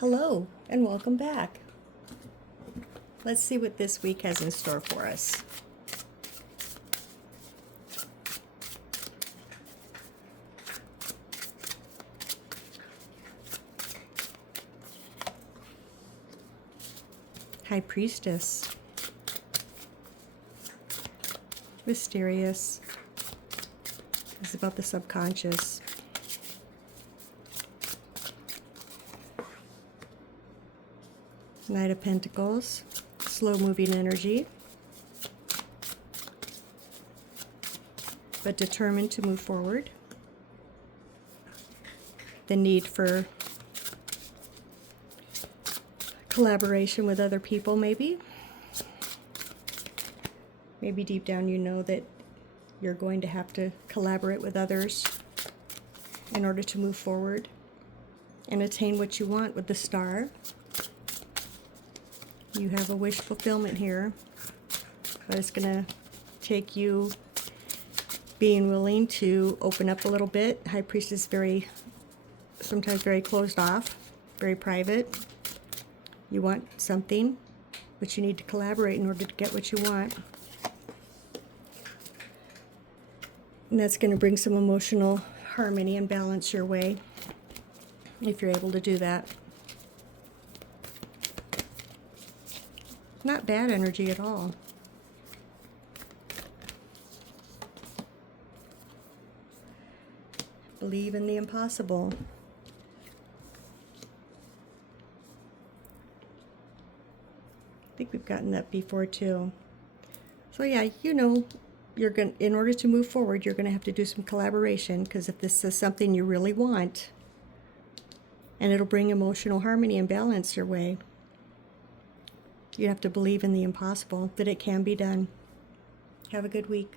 Hello and welcome back. Let's see what this week has in store for us. High Priestess. Mysterious. It's about the subconscious. Knight of Pentacles. Slow moving energy, but determined to move forward. The need for collaboration with other people, maybe deep down you know that you're going to have to collaborate with others in order to move forward and attain what you want. With the Star, you have a wish fulfillment here, but it's going to take you being willing to open up a little bit. High Priestess is sometimes very closed off, very private. You want something, but you need to collaborate in order to get what you want. And that's going to bring some emotional harmony and balance your way, if you're able to do that. Not bad energy at all. Believe in the impossible. I think we've gotten that before too. So yeah, you know, in order to move forward, you're going to have to do some collaboration, because if this is something you really want, and it'll bring emotional harmony and balance your way, you have to believe in the impossible, that it can be done. Have a good week.